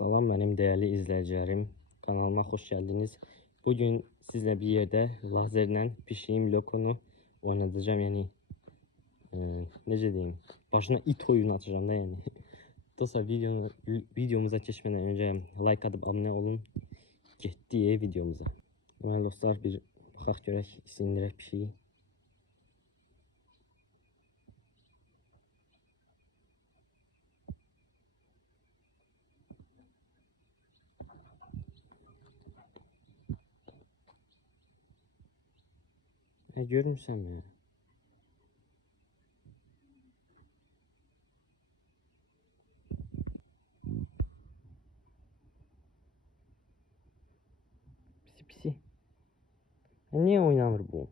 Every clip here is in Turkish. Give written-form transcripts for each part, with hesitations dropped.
Salam benim değerli izleyicilerim. Kanalıma hoş geldiniz. Bugün sizle bir yerde lazerle pişireyim lokonu oynatacağım yani. Nece diyeyim? Başına it oyunu atacağım da yani. Dostlar videomuza geçmeden önce like atıp abone olun. Getdik videomuza. Deməli dostlar bir baxaq görək isindirək pişiyi. Görmürsən mi? Pisi pisi. Niye oynamır bu?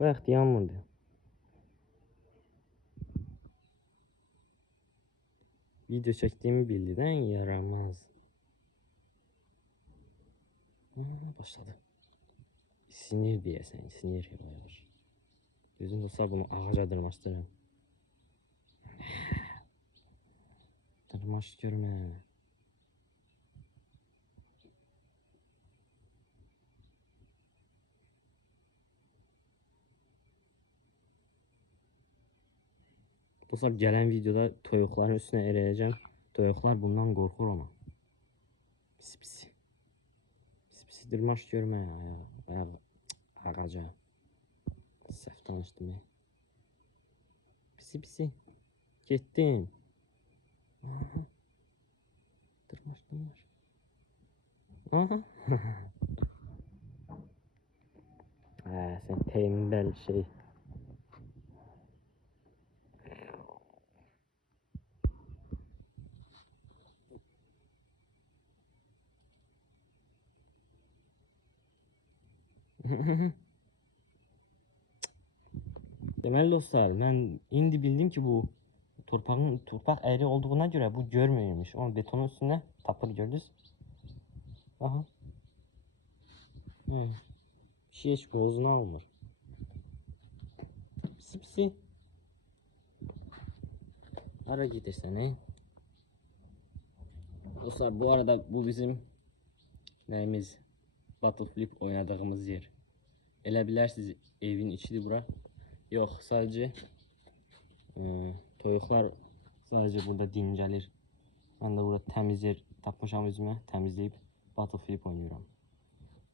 Bayaq dayanmırdı. Video çektiğimi bildiğinden yaramaz. Başladı. Sinir diyesen, sinir yavaş. Gözüm olsa bunu ağaca dırmaştırırım. Dırmaş görme. Dostlar gelen videoda toyuqların üstüne eriyeceğim. Toyuqlar bundan korkur ama. Pis pis. Pis pis dırmaş görme ya. Bayağı ağaca. Səhv danışdım ya. Pisi pisi. Getdin. Aha. Dırmaş dırmaş. Aha. Sen tembel şey. Deməli dostlar, ben indi bildim ki bu torpaq əyri olduğuna göre bu görmüyormuş. Ama betonun üstüne tapır gördünüz. Aha. Bir şey hiç bozunu almır. Pisi pisi. Ara gidersen he. Dostlar bu arada bu bizim neyimiz? Battle Flip oynadığımız yer. Elə bilərsiniz evin içidir bura. Yox, sadece toyuqlar sadece burada dincəlir. Ben de burada təmiz yer tapmışam özümə, təmizləyib Battle Flip oynuyorum.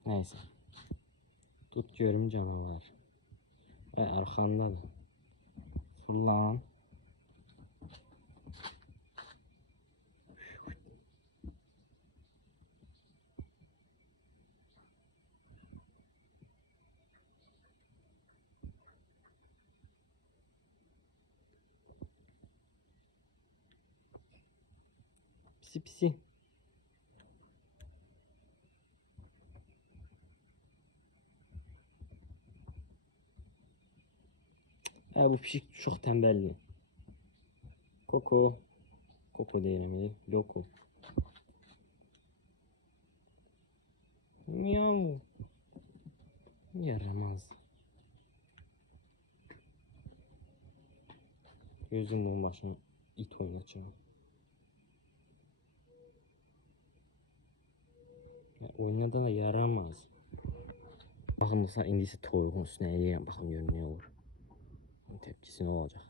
Neyse. Tut görüm canavar. Ve arxandadır. Fırlan. Pisi pisi. Bu pişik çok tembelli. Koko. Koko deyirəm, Loko. Miau. Yaramaz. Gözüm bunun başına it oynatacağım. Oynadan da yaramaz. Bakın mesela indisi toyuğun üstüne eləyirəm. Baxın görün ne olur. Tepkisi ne olacak?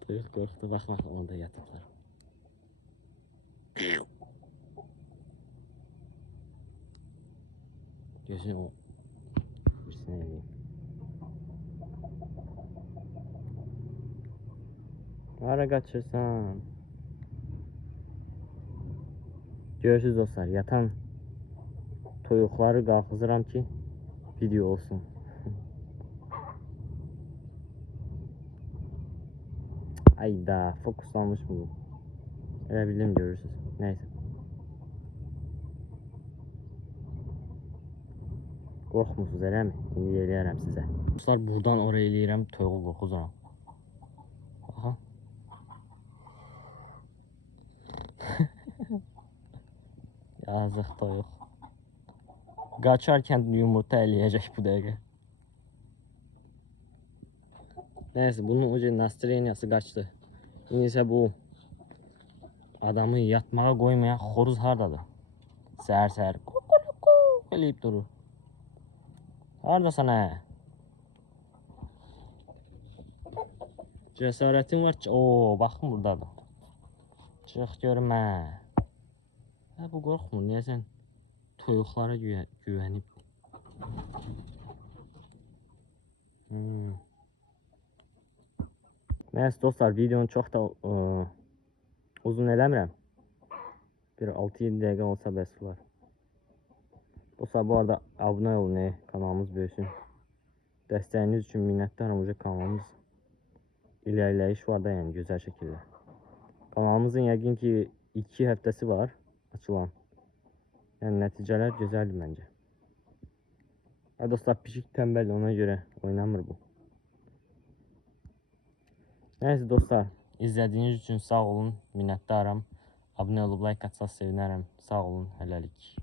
Toyuq korktu. Bak orada yatıblar. Gözünü o birisine eləyim. Hara kaçırsan? Görürsünüz dostlar, yatan toyuqları qalxızıram ki video olsun. Ayda fokuslanmış bu. Elə bildim görürsünüz. Neyse. Qorxmusunuz eləmi? İndi eləyərəm sizə. Dostlar buradan oraya eləyirəm, toyuğu qorxuzuram. Aha. Yazıq toyuq. Qaçarkən yumurta eləyəcək bu dəqiqə. Neyse bunun o настроениясы kaçtı. İndi isə bu adamı yatmağa qoymayan xoruz hardadır? Səhər-səhər kukuruku eləyib durur. Hardasan hə? Cəsarətin var ki, ooo baxın buradadır. Çıx görmə. Hə bu qorxmur, niyəsən toyuqlara güvənib. Neyse dostlar, videonu çox da uzun eləmirəm. Bir 6-7 dəqiqə olsa bəs var. Dostlar, bu arada abunə olun, kanalımız böyüsün. Dəstəyiniz üçün minnətdaram. Kanalımız ilerleyiş var da, yəni gözəl şəkildə. Kanalımızın yəqin ki 2 həftəsi var açılan. Yəni nəticələr gözəldir məncə. Ha dostlar, pişik tənbəl, ona görə oynamır bu. Neyse dostlar, izlediğiniz için sağ olun, minnətdaram. Abunə olub like atsanız sevinərəm. Sağ olun, hələlik.